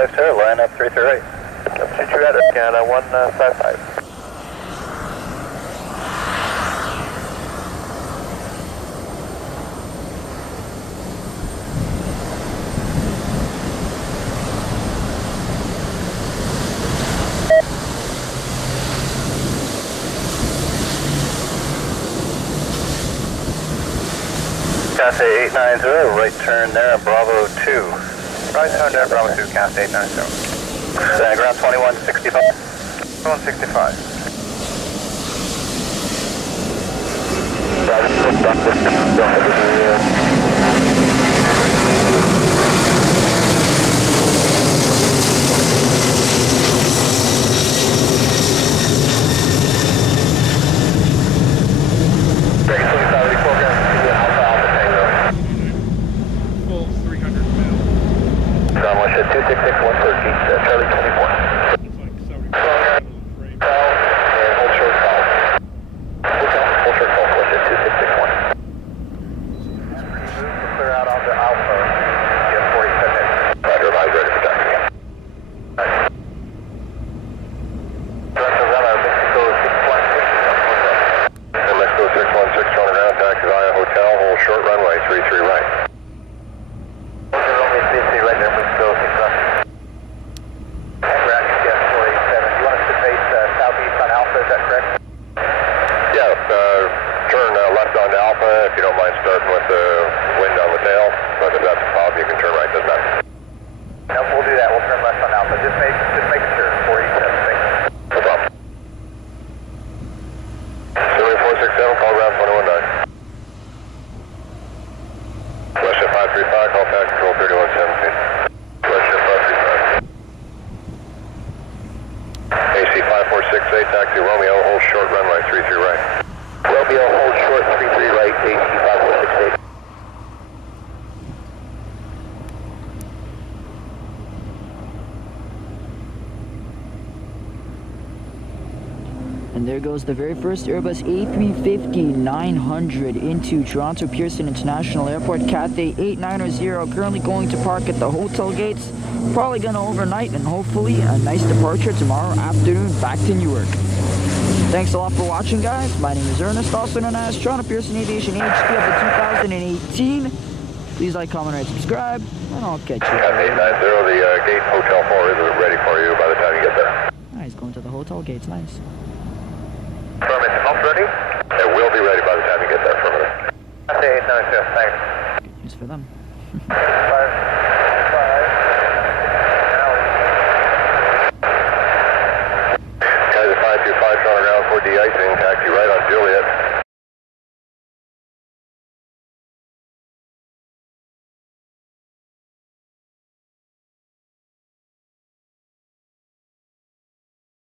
890, line up 338. Shoot you at it, Canada 155. Cathay 890, right turn there, Bravo 2. Right turn there, Bravo 2, Cathay 890. Ground 2165. 2165. And there goes the very first Airbus A350-900 into Toronto Pearson International Airport. Cathay 890 currently going to park at the hotel gates. Probably going to overnight and hopefully a nice departure tomorrow afternoon back to Newark. Thanks a lot for watching, guys. My name is Ernest, also known as Toronto Pearson Aviation HD of the 2018. Please like, comment, and subscribe, and I'll catch you. Cathay 890, the gate Hotel 4 is ready for you by the time you get there. He's going to the hotel gates, nice. Affirmative, it's not ready? It will be ready by the time you get there, affirmative. Cathay 890, thanks. Good news for them.